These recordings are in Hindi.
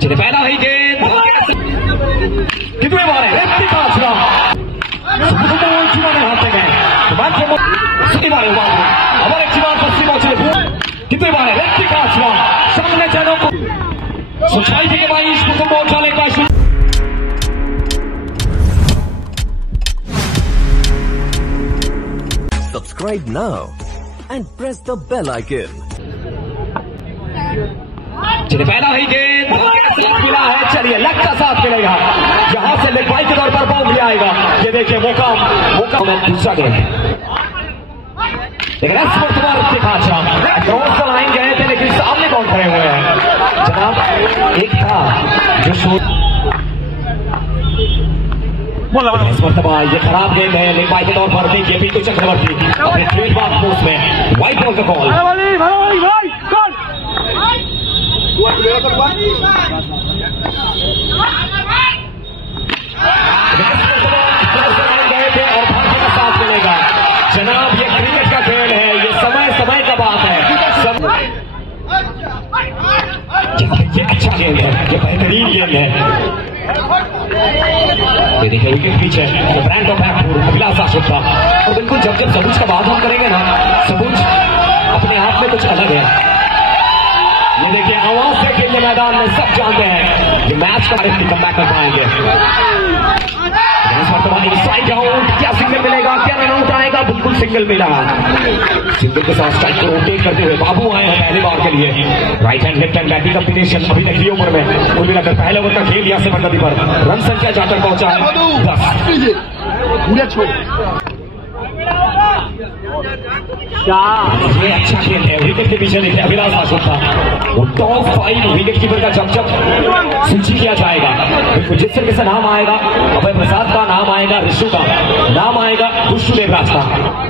चलिए पहला ही गेंद कितने बार है ऋतिक आचरा जीवन हाथ में गए আবার একটি বার পশ্চিম অঞ্চলে कितने बार है ऋतिक आचरा सामने चैनों को 26 থেকে 22 প্রথম বল চলে 22 Subscribe now and press the bell icon. चलिए पहला ही गेंद मिला है। चलिए लग का साथ मिलेगा जहां से लेग बाई के तौर पर बाउंड्री आएगा। ये देखिए मौका में दूसरा गेंद लेकिन ऋतिक आचरा क्रॉस तो लाइन गए थे लेकिन सामने कौन खड़े हुए हैं जनाब एक था जो इस मरतबा ये खराब गेंद है लेग बाई के तौर पर देखिए पीटू चक्रवर्ती अपने ट्रेडमार्क पोस्ट में व्हाइट बॉल का कॉल गए थे और भारतीय का साथ मिलेगा। जनाब ये क्रिकेट का खेल है, ये समय समय का बात है। ये अच्छा गेंद है, ये बेहतरीन गेंद है। ये देखिए विकेट पीछे ब्रांड ऑफ बैकफुट अभिलाष आशुक्ता और बिल्कुल जब सबूज का बात हम करेंगे ना सबूज अपने आप में कुछ अलग है। ये देखिए आवाज से खेलने मैदान में सब जानते हैं कि मैच का कम बैक कर पाएंगे। स्ट्राइक आउट क्या सिंगल मिलेगा क्या रन आउट आएगा बिल्कुल सिंगल मिला है। सिंगल के साथ स्ट्राइक को रोटेट करते हुए बाबू आए हैं पहली बार के लिए। Right hand left hand batting combination अभी तक ओवर में कुल मिलाकर पहले ओवर का खेल लिया सिमर नदी पर रन संख्या जाकर पहुंचा है 10। ये अच्छा खेल है। विकेट के पीछे देखिए अभिलाष आशुक्ता वो टॉप 5 विकेट कीपर का जब सूची किया जाएगा बिल्कुल जिस तरीके से नाम आएगा अभय प्रसाद का नाम आएगा ऋषु का नाम आएगा खुशबू देवराज का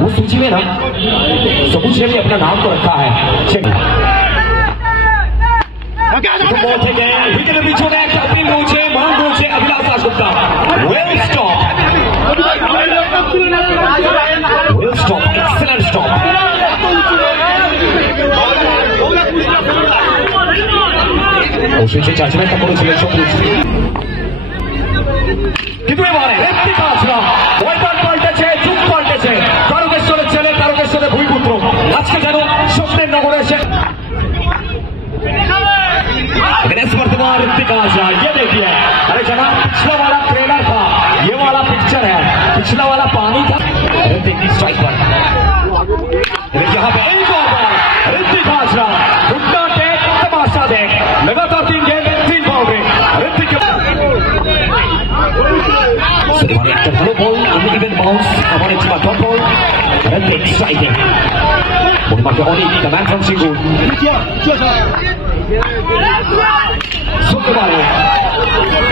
वो सूची में ना सबूज ने भी अपना नाम तो रखा है। विकेट के पीछे महान रोचे अभिलाष आशुक्ता well stop excellent stop judgment করেছিলেন সবুজ কিন্তু এবারে ঋতিক আচরা ময়দান পাল্টেছে যুগ পাল্টেছে তারকেশ্বরের ছেলে তারকেশ্বরের ভূমিপুত্র আজকে যেন স্বপ্নের নগরে এসে ऋतिक आचरा ये देखिए अरे जनाब पिछला वाला ट्रेलर था ये वाला पिक्चर है पिछला वाला पानी था ऋतिक स्ट्राइक पर यहाँ पे एक और बार ऋतिक आचरा घुटना टेक तमाशा देख लगातार 3 गेंद 3 बाउंड्री ऋतिक একটা ভালো বল আনইভেন বাউন্স আবার একটি ডট বল ঋতিক স্ট্রাইকিং মনমাকে অনেক কমান্ড ফ্রম সিঙ্গুর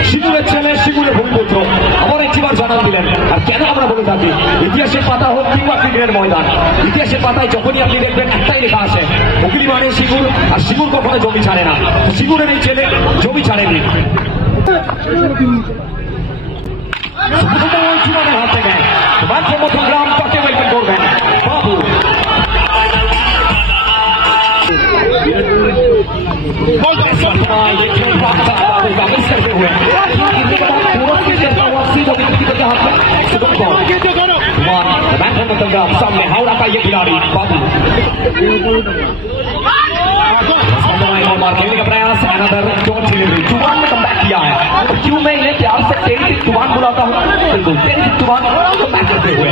সিঙ্গুরের ছেলে সিঙ্গুরের ভূমিপুত্র আবার একটিবার জানান দিলেন। আর কেন আমরা বলে থাকি ইতিহাসের পাতা হোক কিংবা ক্রিকেটের ময়দান ইতিহাসের পাতায় যখনই আপনি দেখবেন একটাই লেখা আছে উকিলি মানে সিঙ্গুর আর সিঙ্গুর কখনো জমি ছাড়ে না। সিঙ্গুরের এই ছেলে জমি ছাড়েনি জীবনের হাত থেকে গ্রাম তাকে ওয়েলকাম করবেন বাবু करते हुए सामने हावड़ा का ये खिलाड़ी बाबू खेलने का प्रयास अनदर डॉट डिलीवरी तुफान ने कम बैक किया है तो क्यों मैं इन्हें प्यार से तेरी तुफान बुलाता हूँ बिल्कुल तेरी तुफान कम बैक करते हुए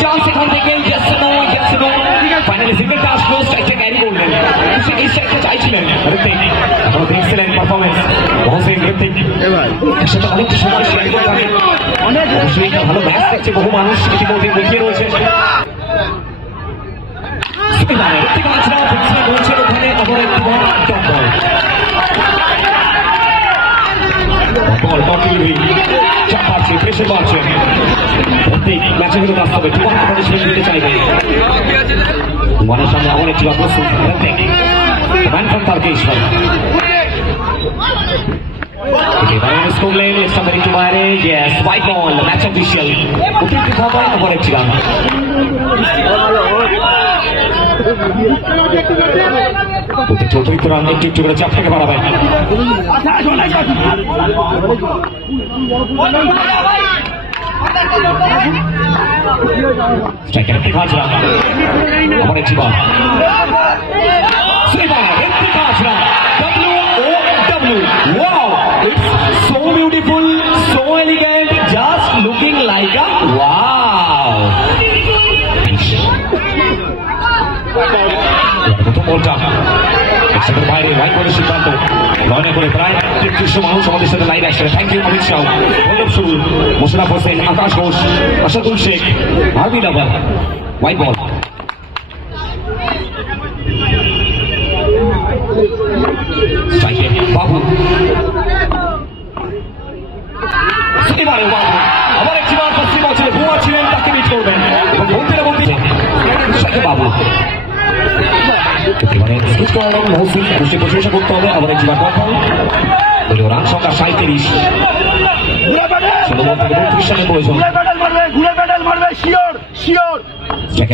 चार सेकंड देंगे finally single task force strike carry बोलने उसे इस स्ट्राइक চাইছিলেন ঋতিক আমাদের এক্সেলেন্ট পারফরম্যান্স बहुत से ঋতিক সেটা অনেক সময় শেয়ার করে থাকে অনেক ভালো ম্যাচ দেখছে বহু মানুষ ইতিমধ্যে দেখিয়ে রয়েছে ঋতিক আচরা ফিক্সিং বলছে ওখানে আবার একটি বল টপ বল টপ ডিলিভারি চাপ পাচ্ছে প্রেশার পাচ্ছে ঋতিক ম্যাচে কিন্তু বাস্তবে টুয়ান পানিশমেন্ট দিতে চাইবে টুয়ানের সামনে আবার একটি বার প্রস্তুত ঋতিক ম্যান ফ্রম তারকেশ্বর এবারে মিস করলেন, সামনে একটু বাইরে, yes, white ball, match official. অতিরিক্ত সময় আবার একটি রান। অতিরিক্ত রান একটু একটু করে চাপ থেকে বাড়াবেন। স্ট্রাইকার একটি কাজ রান, আবার একটি বল। Wow, it's so beautiful, so elegant, just looking like a wow. প্রথম বলটা একসাথে বাইরে হোয়াইট বলের সিদ্ধান্ত লয়নে করে প্রায় ৩৩০০ মানুষ আমাদের সাথে লাইভ আসছে। থ্যাংক ইউ অমিত শাহ, পল্লব সুরুল, মোশারফ হোসেন, আকাশ ঘোষ, আসাদুল শেখ, আরবি লাভার। হোয়াইট বল, বাবু এবারে বাবু আবার একটি বার পশ্চিম অঞ্চলে ভুয়া ছিলেন, তাকে মিট করবেন এবং বলতে না বলতে বাবু এবারে মহসিন অবশ্যই প্রশংসা করতে হবে। আবার একটি বার কথা বলে রান সংখ্যা ৩৭, ১৬ থেকে ৩২ রানের প্রয়োজন।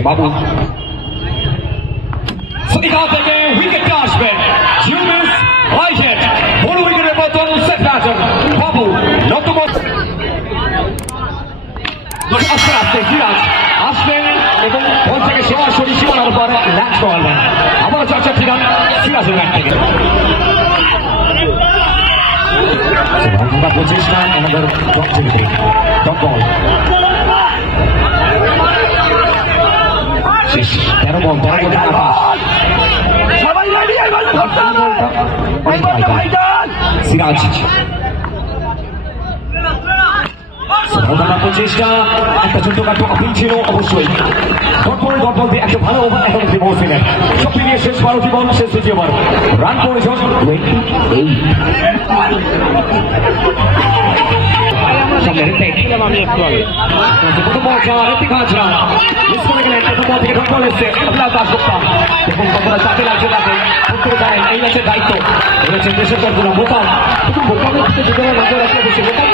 বাবু এখান থেকে উইকেটটা আসবেন, জিউমিস রাইট, বড় উইকেটের পতন সেট ব্যাটার বাবু নতুন আস্তে আস্তে সিরাজ আসবেন এবং বল থেকে সরাসরি সীমানার উপরে ল্যান্ড করবেন। আবারও ৪-৪টি রান সিরাজের ব্যাট থেকে। পঁচিশ রান আমাদের বল শেষ, ১৩ বল ১৩ বলে আকাশ সিরাজ। চেষ্টা একটা ছোট্টখাটো আপিল ছিল অবশ্যই, দল দিয়ে একটা ভালো ওভার এখন একটি মৌসুমে সব মিলিয়ে শেষ ১২টি বল, শেষ দ্বিতীয়বার রান প্রয়োজন 28। সামনে প্রথম বল ঋত্বিক হাজরা মিস করে গেলেন। প্রথম বল থেকে ডট বল এসছে আবদুল্লাহ দাশগুপ্তা এবং কতটা চাপে লাগছে তাকে উত্তর দেয় এই ম্যাচের দায়িত্ব রয়েছে দেশের দলগুলো। বোতাম বোতামের নজর রাখতে বসে বোতাম,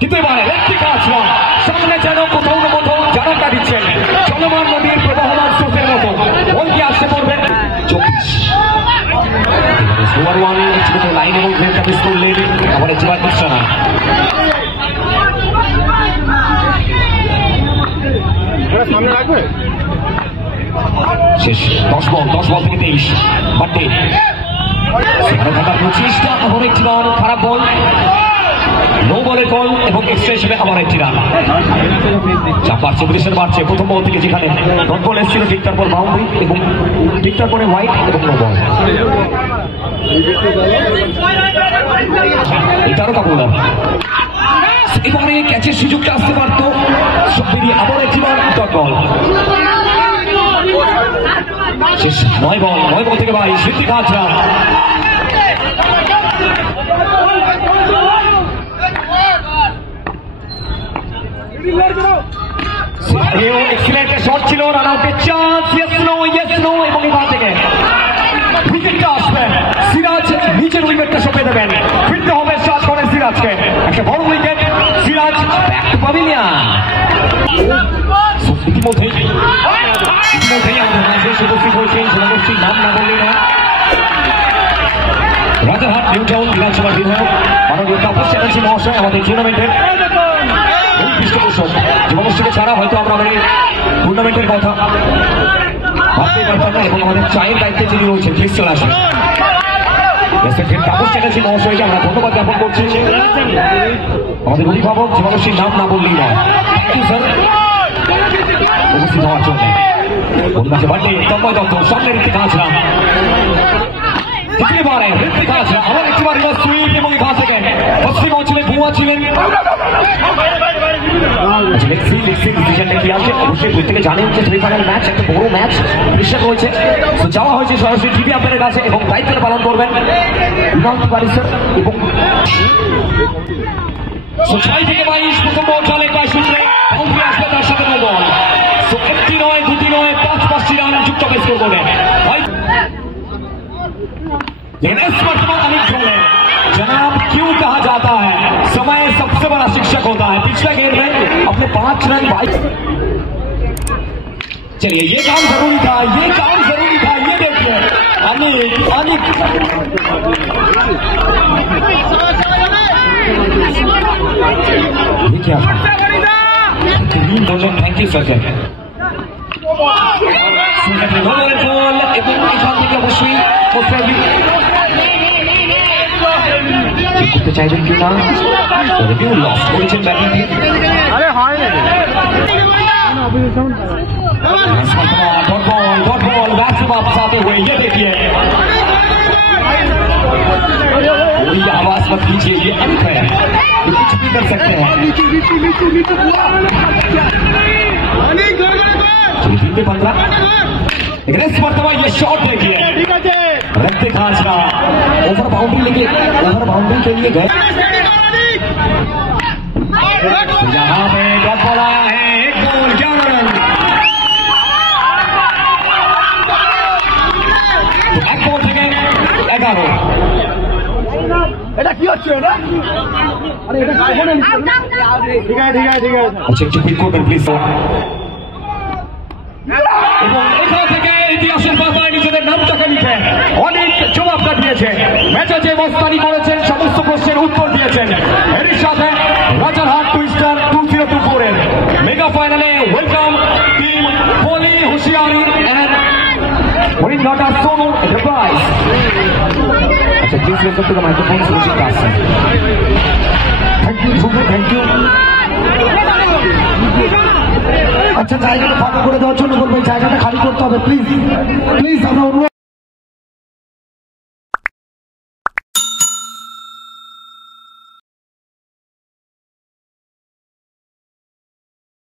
কিন্তু এবারে ঋত্বিক হাজরা সামনে যেন কোথাও না কোথাও জানাটা দিচ্ছেন চলমান নদীর প্রবাহমান স্রোতের মতো। বল কি আসতে পড়বেন ২৪ ওভার 1 একটু লাইন এবং ঘেরটা মিস করলেন। আবার একটি বার দিচ্ছে না, শেষ ১০ বল থেকে ২৩ বাটে ২৫টা। আবার একটি রান, খারাপ বল, নো বলের কল এবং এক্সট্রা হিসেবে আবার একটি রান। চাপ বাড়ছে, প্রেসার বাড়ছে। প্রথম বল থেকে যেখানে ডট বল এসেছিল ঠিক তারপর বাউন্ডারি এবং ঠিক তারপরে হোয়াইট এবং নো বল। এটারও কাপড় এবারে ক্যাচের সুযোগটা আসতে পারত, সব বেরিয়ে আবার একটি বার ডট বল। শেষ ৯ বল থেকে ২২ ঋত্বিক হাজরা। এক্সিলেন্ট শট ছিল, রান আউটের চান্স, ইয়েস নো এবং এখান থেকে উইকেটটা আসবেন সিরাজ, নিচের উইকেটটা সঁপে দেবেন। ফিরতে হবে স্টার্ট করে সিরাজকে, একটা বড় wicket Siraj, back to pavilion. ইতিমধ্যেই আমাদের মাঝে উপস্থিত হয়েছেন জনগোষ্ঠীর নাম না বললেই নয়, রাজারহাট নিউ টাউন বিধানসভার বিধায়ক মাননীয় তাপস চ্যাটার্জি মহাশয় আমাদের টুর্নামেন্টের পৃষ্ঠপোষক। যুবগোষ্ঠীকে ছাড়া হয়তো আমরা আমাদের টুর্নামেন্টের কথা ভাবতেই পারতাম না এবং আমাদের চায়ের দায়িত্বে যিনি রয়েছেন প্লিজ চলে আসেন। তাপস চ্যাটার্জি মহাশয়কে আমরা ধন্যবাদ জ্ঞাপন করছি, আমাদের অভিভাবক যুবগোষ্ঠীর নাম না বললেই নয়। থ্যাংক ইউ স্যার উপস্থিত হওয়ার জন্য। অভিভাবক বাড়লে তন্ময় দত্ত, সামনে ঋত্বিক হাজরা। এবারে ঋত্বিক হাজরা আবার একটিবার রিভার্স সুইপ এবং এখান থেকে পশ্চিম অঞ্চলে ভুয়া ছিলেন। ডিসিশনটা কি আছে অবশ্যই প্রত্যেকে জানেন যে সেমিফাইনাল ম্যাচ একটা বড় ম্যাচ প্রেশার রয়েছে, তো যাওয়া হয়েছে সরাসরি টিভি আপনাদের কাছে এবং দায়িত্বটা পালন করবেন বিমান তিওয়ারি স্যার। এবং ৬ থেকে ২২ প্রথম বল চলে ২২ বাউন্ডারি আসবে, তার সাথে নো বল। একটি নয়, দুটি নয়, ৫-৫টি রান যুক্ত বেশ করবো। लेकिन इस मर्तबा अनिल खोले जनाब क्यों कहा जाता है समय सबसे बड़ा शिक्षक होता है। पिछले गेम में अपने 5 रन 22। चलिए ये काम जरूरी था, ये काम जरूरी था। ये देखिए अनिल ये क्या था? Thank you sir. করতে চাইবেন কিনা রিভিউ লস করেছেন ব্যাটিং দিয়ে। আরে হয় না डॉट बॉल बैट्स वापस आते हुए ये देखिए पूरी आवाज मत कीजिए, ये अंक है, ये कुछ भी कर सकते हैं। चलिए 15 लेकिन इस मरतबा ये शॉट देखिए रखते खास का ओवर बाउंड्री के लिए गए। यहाँ पे डॉट बॉल आया है, 1 बॉल 11 रन। एक बॉल থেকে 11। এটা কি হচ্ছে এটা? আরে এটা কখন ঠিক আছে আচ্ছা একটু কুইক করবেন প্লিজ। এবং এখান থেকে ইতিহাসের পাতায় নিজেদের নামটাকে লিখে অনেক জবাবটা দিয়েছে। ম্যাচে যে মস্তানি করেছেন সমস্ত প্রশ্নের উত্তর দিয়েছেন। এর সাথে রাজারহাট টুইস্টার 2024 এর মেগা ফাইনালে ওয়েলকাম টিম হোলি হুশিয়ারি and winning daughter Sonu Enterprise। अच्छा प्लीज लेकर to the microphone Sushil Das. Thank you super, thank you. अच्छा জায়গাটা ফাঁকা করে দেওয়ার জন্য বলবো, জায়গাটা খালি করতে হবে প্লিজ প্লিজ। আমরা